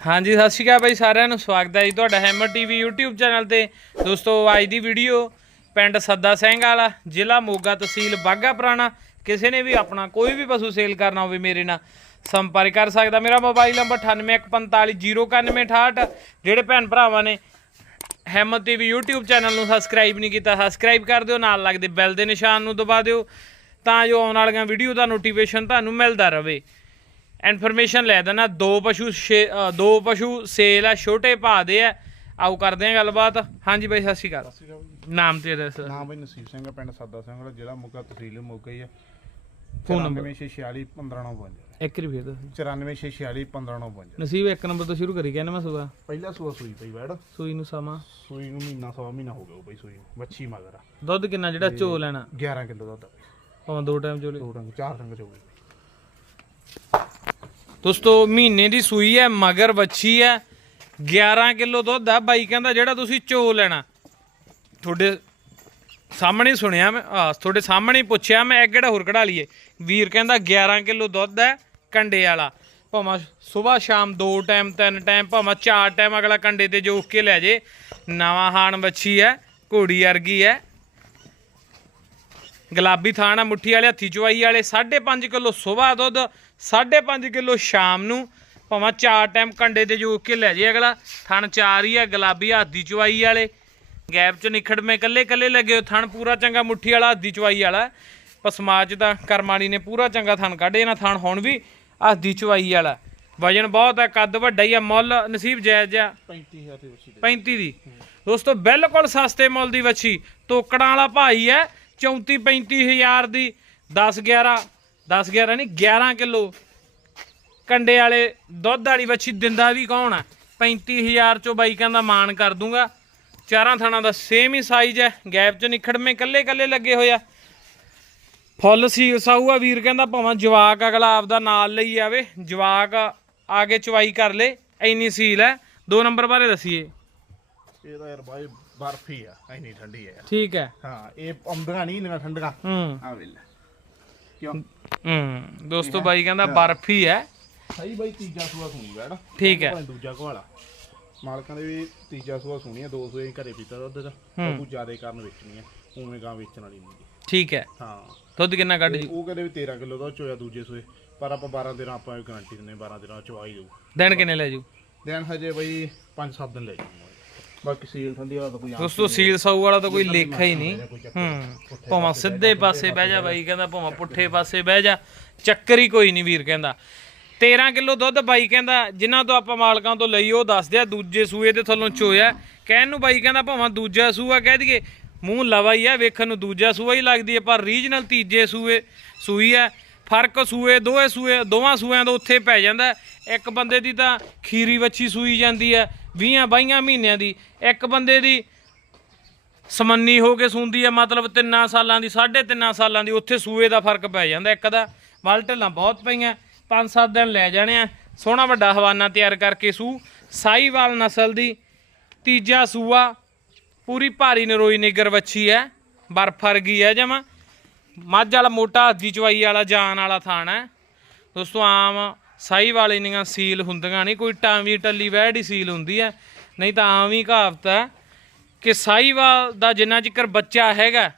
ਹਾਂਜੀ, ਸਤਿ ਸ਼੍ਰੀ ਅਕਾਲ ਬਾਈ ਸਾਰਿਆਂ ਨੂੰ, ਸਵਾਗਤ ਹੈ ਜੀ ਤੁਹਾਡਾ ਹੈਮਰ ਟੀਵੀ YouTube ਚੈਨਲ ਤੇ। ਦੋਸਤੋ, ਅੱਜ ਦੀ ਵੀਡੀਓ ਪਿੰਡ ਸੱਦਾ ਸਿੰਘ ਵਾਲਾ, ਜ਼ਿਲ੍ਹਾ ਮੋਗਾ ਤਹਿਸੀਲ ਬਾਗਾ ਪੁਰਾਣਾ। ਕਿਸੇ ਨੇ ਵੀ ਆਪਣਾ ਕੋਈ ਵੀ ਪਸ਼ੂ ਸੇਲ ਕਰਨਾ ਹੋਵੇ ਮੇਰੇ ਨਾਲ ਸੰਪਰਕ ਕਰ ਸਕਦਾ। ਮੇਰਾ ਮੋਬਾਈਲ ਨੰਬਰ 9814509868 ਜਿਹੜੇ ਭੈਣ ਭਰਾਵਾਂ ਨੇ ਹੈਮਰ ਟੀਵੀ YouTube ਚੈਨਲ ਨੂੰ ਸਬਸਕ੍ਰਾਈਬ ਨਹੀਂ ਕੀਤਾ ਸਬਸਕ੍ਰਾਈਬ ਕਰ ਦਿਓ, ਨਾਲ ਲੱਗਦੇ ਬੈਲ ਦੇ ਨਿਸ਼ਾਨ ਨੂੰ ਦਬਾ ਦਿਓ, ਤਾਂ ਜੋ ਆਉਣ ਵਾਲੀਆਂ ਵੀਡੀਓ ਦਾ ਨੋਟੀਫਿਕੇਸ਼ਨ ਤੁਹਾਨੂੰ ਮਿਲਦਾ ਰਹੇ। ਇਨਫੋਰਮੇਸ਼ਨ ਲੈ ਦੇਣਾ ਦੋ ਪਸ਼ੂ ਦੋ ਪਸ਼ੂ ਸੇਲ ਆ ਛੋਟੇ ਭਾਅ ਦੇ ਆ। ਆਓ ਕਰਦੇ ਆ ਗੱਲਬਾਤ। ਹਾਂਜੀ ਬਾਈ ਸਤਿ ਸ਼੍ਰੀ ਅਕਾਲ। ਨਾਮ ਤੇ ਦੱਸ। ਨਾਮ ਬਈ ਨਸੀਬ ਸਿੰਘ ਆ, ਪਿੰਡ ਸਾਦਾ ਸਿੰਘ ਵਾਲਾ ਜ਼ਿਲ੍ਹਾ ਮੋਗਾ ਤਹਿਸੀਲ ਮੋਗਾ ਹੀ ਆ। ਫੋਨ ਨੰਬਰ 9646 15952 ਇੱਕ ਰਿਪੀਟ ਦੱਸ 9446 15952 ਨਸੀਬ ਇੱਕ ਨੰਬਰ ਤੋਂ ਸ਼ੁਰੂ ਕਰੀ ਕਹਿੰਦਾ ਮੈਂ ਸੁਬਾ ਪਹਿਲਾ ਸੂਆ ਸੂਈ ਪਈ ਬੈੜ ਸੂਈ ਨੂੰ ਸਮਾਂ। ਸੂਈ ਨੂੰ ਮਹੀਨਾ ਸਵਾ ਮਹੀਨਾ ਹੋ ਗਿਆ ਬਈ ਸੂਈ ਨੂੰ। ਮੱਛੀ ਮਗਰ ਦੁੱਧ ਕਿੰਨਾ ਜਿਹੜਾ ਚੋ ਲੈਣਾ? 11 ਕਿਲੋ ਦੁੱਧ ਭਾਵੇਂ ਦੋ ਟਾਈਮ ਚੋਲੇ ਦੋ ਰੰਗ ਚਾਰ ਰੰਗ ਚ ਹੋ ਗਈ ਦੋਸਤੋ, ਮਹੀਨੇ ਦੀ ਸੂਈ ਹੈ, ਮਗਰ ਵੱਛੀ ਹੈ। 11 ਕਿਲੋ ਦੁੱਧ ਆ। ਬਾਈ ਕਹਿੰਦਾ, ਜਿਹੜਾ ਤੁਸੀਂ ਚੋ ਲੈਣਾ। ਤੁਹਾਡੇ ਸਾਹਮਣੇ ਸੁਣਿਆ ਮੈਂ, ਆ, ਤੁਹਾਡੇ ਸਾਹਮਣੇ ਪੁੱਛਿਆ ਮੈਂ ਇੱਕ ਕਿਹੜਾ ਹੋਰ ਕਢਾ ਲਈਏ? ਵੀਰ ਕਹਿੰਦਾ 11 ਕਿਲੋ ਦੁੱਧ ਹੈ, ਕੰਡੇ ਵਾਲਾ। ਭਾਵੇਂ ਸਵੇਰ ਸ਼ਾਮ ਦੋ ਟਾਈਮ, ਤਿੰਨ ਟਾਈਮ, ਭਾਵੇਂ ਚਾਰ ਟਾਈਮ ਅਗਲਾ ਕੰਡੇ ਤੇ ਜੋਖ ਕੇ ਲੈ ਜੇ। ਨਵਾਂ ਹਾਣ ਵੱਛੀ ਹੈ, ਘੋੜੀ ਵਰਗੀ ਹੈ। ਗੁਲਾਬੀ ਥਾਣਾ ਮੁੱਠੀ ਵਾਲੇ ਹੱਥੀ ਚਵਾਈ ਵਾਲੇ 5.5 ਕਿਲੋ ਸਵੇਰ ਦੁੱਧ 5.5 ਕਿਲੋ ਸ਼ਾਮ ਨੂੰ। ਭਾਵੇਂ ਚਾਰ ਟਾਈਮ ਕੰਡੇ ਤੇ ਜੋਕ ਕੇ ਲੈ ਜੇ ਅਗਲਾ। ਥਣ ਚਾਰ ਹੀ ਹੈ ਗੁਲਾਬੀ ਹੱਥੀ ਚਵਾਈ ਵਾਲੇ। ਗੈਪ ਚ ਨਿਖੜਵੇਂ ਕੱਲੇ ਕੱਲੇ ਲੱਗੇ ਹੋਏ, ਥਣ ਪੂਰਾ ਚੰਗਾ ਮੁੱਠੀ ਵਾਲਾ ਹੱਥੀ ਚਵਾਈ ਵਾਲਾ। ਪਸਮਾਜ ਦਾ ਕਰਮਾਲੀ ਨੇ ਪੂਰਾ ਚੰਗਾ ਥਣ ਕੱਢੇ ਨਾ ਥਣ ਹੁਣ ਵੀ ਹੱਥੀ ਚਵਾਈ ਵਾਲਾ। ਵਜਨ ਬਹੁਤ ਹੈ ਕੱਦ ਵੱਡਾ ਹੀ ਆ ਮੁੱਲ ਨਸੀਬ ਜਾਇਜ਼ ਆ। 35000 ਦੀ ਬੱਚੀ 35 ਦੀ। ਦੋਸਤੋ ਬਿਲਕੁਲ ਸਸਤੇ ਮੁੱਲ ਦੀ ਵੱਛੀ। ਤੋਕੜਾਂ ਵਾਲਾ ਭਾਈ ਹੈ 34 35000 ਦੀ 10 11 10 11 ਨਹੀਂ 11 ਕਿਲੋ ਕੰਡੇ ਵਾਲੇ ਦੁੱਧ ਵਾਲੀ ਵੱਛੀ ਦਿੰਦਾ ਵੀ ਕੌਣ ਹੈ 35000 ਚੋਂ ਬਾਈ ਕਹਿੰਦਾ ਮਾਨ ਕਰ ਦੂੰਗਾ। ਚਾਰਾਂ ਥਾਣਾ ਦਾ ਸੇਮ ਹੀ ਸਾਈਜ਼ ਹੈ, ਗੈਪ ਚ ਨਿਖੜਵੇਂ ਕੱਲੇ ਕੱਲੇ ਲੱਗੇ ਹੋਏ ਆ। ਫੁੱਲ ਸੀ, ਸਾਊਆ ਵੀਰ ਕਹਿੰਦਾ ਭਾਵੇਂ ਜਵਾਕ ਅਗਲਾ ਆਪਦਾ ਨਾਲ ਲਈ ਆਵੇ, ਜਵਾਕ ਆ ਕੇ ਚਵਾਈ ਕਰ ਲੇ, ਇੰਨੀ ਸੀਲ ਹੈ। ਦੋ ਨੰਬਰ ਬਾਰੇ ਦਸੀਏ। ਇਹ ਯਾਰ ਬਾਈ ਬਰਫੀ ਆ ਇੰਨੀ ਠੰਡੀ ਆ ਠੀਕ ਹੈ। ਹਾਂ ਇਹ ਅੰਬੀਆਂ ਨਹੀਂ ਇੰਨੀਆਂ ਠੰਡੀਆਂ। ਹੂੰ। ਆ ਵੇਲੇ ਕਿਉਂ? ਹੂੰ ਦੋਸਤੋ ਬਾਈ ਕਹਿੰਦਾ ਬਰਫ ਹੀ ਹੈ। ਸਹੀ ਬਾਈ ਤੀਜਾ ਸੂਆ ਸੁਣੀ ਬੈੜ ਠੀਕ ਹੈ। ਦੂਜਾ ਘਵਾਲਾ ਮਾਲਕਾਂ ਦੇ ਵੀ ਤੀਜਾ ਸੂਆ ਸੁਣੀ ਆ ਦੋ ਸੂਏ ਘਰੇ ਪੀਤਾ ਦੁੱਧ ਦਾ ਹੂੰ। ਉਹ ਜ਼ਿਆਦਾ ਕਰਨ ਵੇਚਣੀ ਆ ਉਵੇਂ ਗਾਂ ਵੇਚਣ ਵਾਲੀ ਨਹੀਂ। ਠੀਕ ਹੈ। ਹਾਂ। ਦੁੱਧ ਕਿੰਨਾ ਕੱਢ ਜੂ? ਉਹ ਕਹਿੰਦੇ ਵੀ 13 ਕਿਲੋ ਦਾ ਚੋਇਆ ਦੂਜੇ ਸੂਏ। ਪਰ ਆਪਾਂ 12 13 ਆਪਾਂ ਗਾਰੰਟੀ ਦਿੰਨੇ 12 13 ਚਵਾਈ ਦਊ ਦਿਨ ਕਿੰਨੇ ਲੈ ਜੂ? ਦਿਨ ਹਜੇ ਬਈ 5-7 ਦਿਨ ਲੈ ਜਾਊਗਾ ਬਾਕੀ ਸੀਲ ਠੰਡੀ ਵਾਲਾ ਤਾਂ ਕੋਈ ਆਮ ਦੋਸਤੋ ਸੀਲ ਸਾਊ ਵਾਲਾ ਤਾਂ ਕੋਈ ਲੇਖਾ ਹੀ ਨਹੀਂ। ਹੂੰ ਭਾਵੇਂ ਸਿੱਧੇ ਪਾਸੇ ਬਹਿ ਜਾ ਬਾਈ ਕਹਿੰਦਾ ਭਾਵੇਂ ਪੁੱਠੇ ਪਾਸੇ ਬਹਿ ਜਾ ਚੱਕਰ ਹੀ ਕੋਈ ਨਹੀਂ ਵੀਰ ਕਹਿੰਦਾ। 13 ਕਿਲੋ ਦੁੱਧ ਬਾਈ ਕਹਿੰਦਾ ਜਿਨ੍ਹਾਂ ਤੋਂ ਆਪਾਂ ਮਾਲਕਾਂ ਤੋਂ ਲਈ ਉਹ ਦੱਸਦੇ ਆ ਦੂਜੇ ਸੂਏ ਦੇ ਥੱਲੋਂ ਚੋਇਆ। ਕਹਿਣ ਨੂੰ ਬਾਈ ਕਹਿੰਦਾ ਭਾਵੇਂ ਦੂਜਾ ਸੂਆ ਕਹਿ ਦਈਏ ਮੂੰਹ ਲਵਾ ਹੀ ਆ ਵੇਖਣ ਨੂੰ ਦੂਜਾ ਸੂਆ ਹੀ ਲੱਗਦੀ ਹੈ ਪਰ ਰੀਜਨਲ ਤੀਜੇ ਸੂਏ ਸੂਈ ਹੈ ਫ਼ਰਕ ਸੂਏ ਦੋਵੇਂ ਸੂਏ ਦੋਵਾਂ ਸੂਇਆਂ ਦਾ ਉੱਥੇ ਪੈ ਜਾਂਦਾ। ਇੱਕ ਬੰਦੇ ਦੀ ਤਾਂ ਖੀਰੀ ਵੱਛੀ ਸੂਈ ਜਾਂਦੀ ਹੈ 20 22 ਮਹੀਨਿਆਂ ਦੀ, ਇੱਕ ਬੰਦੇ ਦੀ ਸਮੰਨੀ ਹੋ ਕੇ ਸੁੰਦੀ ਹੈ ਮਤਲਬ ਤਿੰਨਾਂ ਸਾਲਾਂ ਦੀ, ਸਾਢੇ ਤਿੰਨਾਂ ਸਾਲਾਂ ਦੀ, ਉੱਥੇ ਸੂਏ ਦਾ ਫ਼ਰਕ ਪੈ ਜਾਂਦਾ ਇੱਕ ਦਾ। ਵੱਲ ਢਿੱਲਾਂ ਬਹੁਤ ਪਈਆਂ, ਪੰਜ ਸੱਤ ਦਿਨ ਲੈ ਜਾਣੇ ਆ। ਸੋਹਣਾ ਵੱਡਾ ਹਵਾਨਾ ਤਿਆਰ ਕਰਕੇ ਸੂ। ਸਾਈਵਾਲ ਨਸਲ ਦੀ, ਤੀਜਾ ਸੂਆ, ਪੂਰੀ ਭਾਰੀ ਨਰੋਈ ਨਿਗਰ ਵੱਛੀ ਹੈ ਬਰਫ ਵਰਗੀ ਹੈ ਜਮਾ। ਮੱਝ ਵਾਲਾ ਮੋਟਾ ਹੱਦੀ ਚਵਾਈ ਵਾਲਾ ਜਾਨ ਵਾਲਾ ਥਾਣ ਹੈ ਦੋਸਤੋ, ਆਮ ਸਾਈ ਵਾਲੇ ਨੀਆਂ ਸੀਲ ਹੁੰਦੀਆਂ ਨਹੀਂ ਕੋਈ ਟਾਵੀ ਟੱਲੀ ਵਹਿੜ ਹੀ ਸੀਲ ਹੁੰਦੀ ਹੈ। ਨਹੀਂ ਤਾਂ ਆਮ ਹੀ ਕਹਾਵਤ ਹੈ ਕਿ ਸਾਈਵਾਲ ਦਾ ਜਿੰਨਾ ਚਿਕਰ ਬੱਚਾ ਹੈਗਾ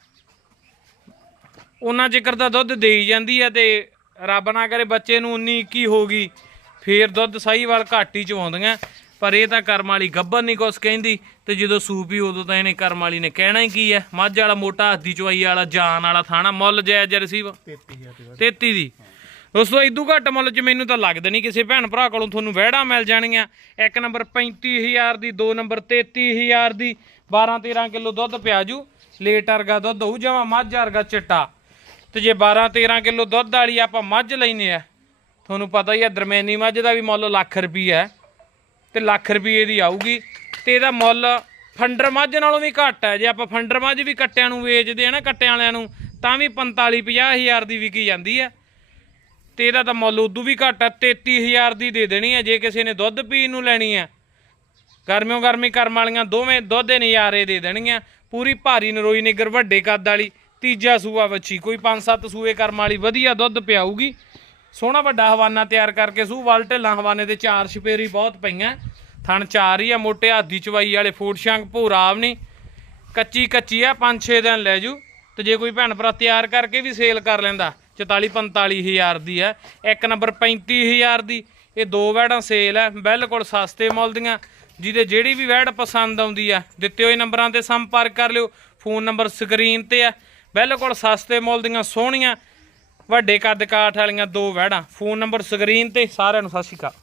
ਉਹਨਾਂ ਚਿਕਰ ਦਾ ਦੁੱਧ ਦੇਈ ਜਾਂਦੀ ਹੈ ਤੇ ਰੱਬ ਨਾ ਕਰੇ ਬੱਚੇ ਨੂੰ 19 21 ਹੋ ਗਈ ਫੇਰ ਦੁੱਧ ਸਾਈਵਾਲ ਘੱਟ ਹੀ ਚਵਾਉਂਦੀਆਂ ਪਰ ਇਹ ਤਾਂ ਕਰਮ ਵਾਲੀ ਗੱਬਰ ਨਹੀਂ ਕੁਛ ਕਹਿੰਦੀ ਤੇ ਜਦੋਂ ਸੂਪੀ ਉਦੋਂ ਤਾਂ ਇਹਨੇ ਕਰਮ ਵਾਲੀ ਨੇ ਕਹਿਣਾ ਹੀ ਕੀ ਹੈ। ਮੱਝ ਵਾਲਾ ਮੋਟਾ ਹੱਦੀ ਚਵਾਈ ਵਾਲਾ ਜਾਨ ਵਾਲਾ ਥਾਣਾ ਮੁੱਲ ਜਾਇਜ਼ 33000 ਦੀ 33 ਦੀ। ਦੋਸਤੋ ਇਦੋਂ ਘੱਟ ਮੁੱਲ 'ਚ ਮੈਨੂੰ ਤਾਂ ਲੱਗਦਾ ਨਹੀਂ ਕਿਸੇ ਭੈਣ ਭਰਾ ਕੋਲੋਂ ਤੁਹਾਨੂੰ ਵਿਹੜਾ ਮਿਲ ਜਾਣਗੀਆਂ। ਇੱਕ ਨੰਬਰ 35000 ਦੀ, ਦੋ ਨੰਬਰ 33000 ਦੀ 12 13 ਕਿਲੋ ਦੁੱਧ ਪਿਆਜੂ ਲੇਟ ਵਰਗਾ ਦੁੱਧ ਹੋਊ, ਜਮਾ ਮੱਝ ਵਰਗਾ ਚਿੱਟਾ। ਤੇ ਜੇ 12 13 ਕਿਲੋ ਦੁੱਧ ਵਾਲੀ ਆਪਾਂ ਮੱਝ ਲੈਨੇ ਆ, ਤੁਹਾਨੂੰ ਪਤਾ ਹੀ ਆ, ਦਰਮਿਆਨੀ ਮੱਝ ਦਾ ਵੀ ਮੁੱਲ ਲੱਖ ਰੁਪਈਆ ਹੈ। ਤੇ ਲੱਖ ਰੁਪਏ ਦੀ ਆਊਗੀ। ਤੇ ਇਹਦਾ ਮੁੱਲ ਫੰਡਰ ਮੱਝ ਨਾਲੋਂ ਵੀ ਘੱਟ ਹੈ। ਜੇ ਆਪਾਂ ਫੰਡਰ ਮੱਝ ਵੀ ਕੱਟਿਆਂ ਨੂੰ ਵੇਚਦੇ ਆ ਨਾ, ਕੱਟਿਆਂ ਵਾਲਿਆਂ ਨੂੰ, ਤਾਂ ਵੀ 45 50000 ਦੀ ਵਿਕੀ ਜਾਂਦੀ ਹੈ। ਤੇ ਇਹਦਾ ਤਾਂ ਮੁੱਲ ਉਦੋਂ ਵੀ ਘੱਟ ਹੈ 33000 ਦੀ ਦੇ ਦੇਣੀ ਹੈ ਜੇ ਕਿਸੇ ਨੇ ਦੁੱਧ ਪੀਣ ਨੂੰ ਲੈਣੀ ਹੈ ਗਰਮਿਓ ਗਰਮੀ ਕਰਮ ਵਾਲੀਆਂ ਦੋਵੇਂ ਦੁੱਧ ਦੇ ਨਜ਼ਾਰੇ ਦੇ ਦੇਣਗੀਆਂ। ਪੂਰੀ ਭਾਰੀ ਨਰੋਈ ਨਿਗਰ, ਵੱਡੇ ਕੱਦ ਵਾਲੀ, ਤੀਜਾ ਸੂਆ ਵੱਛੀ। ਕੋਈ 5-7 ਸੂਏ ਕਰਮ ਵਾਲੀ ਵਧੀਆ ਦੁੱਧ ਪਿਆਊਗੀ। ਸੋਹਣਾ ਵੱਡਾ ਹਵਾਨਾ ਤਿਆਰ ਕਰਕੇ ਸੂ, ਵਲ ਢਿੱਲਾਂ ਹਵਾਨੇ ਦੇ ਚਾਰ ਛਪੇਰੀ ਬਹੁਤ ਪਈਆਂ। ਥਣ ਚਾਰ ਹੀ ਆ, ਮੋਟੇ ਹਾਦੀ ਚਵਾਈ ਵਾਲੇ ਫੂਡ ਸ਼ੰਕ ਭੂਰਾਵ ਨਹੀਂ ਕੱਚੀ ਕੱਚੀ ਆ 5-6 ਦਿਨ ਲੈ ਜੂ। ਤੇ ਜੇ ਕੋਈ ਭੈਣ ਭਰਾ ਤਿਆਰ ਕਰਕੇ ਵੀ ਸੇਲ ਕਰ ਲੈਂਦਾ। 44-45 ਹਜ਼ਾਰ ਦੀ ਹੈ। ਇੱਕ ਨੰਬਰ 35000 ਦੀ। ਇਹ ਦੋ ਵੈੜਾਂ ਸੇਲ ਹੈ। ਬਿਲਕੁਲ ਸਸਤੇ ਮੁੱਲ ਦੀਆਂ। ਜਿਹਦੇ ਜਿਹੜੀ ਵੀ ਵੈੜ ਪਸੰਦ ਆਉਂਦੀ ਆ ਦਿੱਤੇ ਹੋਏ ਨੰਬਰਾਂ ਤੇ ਸੰਪਰਕ ਕਰ ਲਿਓ। ਫੋਨ ਨੰਬਰ ਸਕਰੀਨ ਤੇ ਆ ਬਿਲਕੁਲ ਸਸਤੇ ਮੁੱਲ ਦੀਆਂ, ਸੋਹਣੀਆਂ, ਵੱਡੇ ਕੱਦ ਕਾਠ ਵਾਲੀਆਂ ਦੋ ਵੈੜਾਂ। ਫੋਨ ਨੰਬਰ ਸਕਰੀਨ ਤੇ। ਸਾਰਿਆਂ ਨੂੰ ਸਤਿ ਸ਼੍ਰੀ ਅਕਾਲ।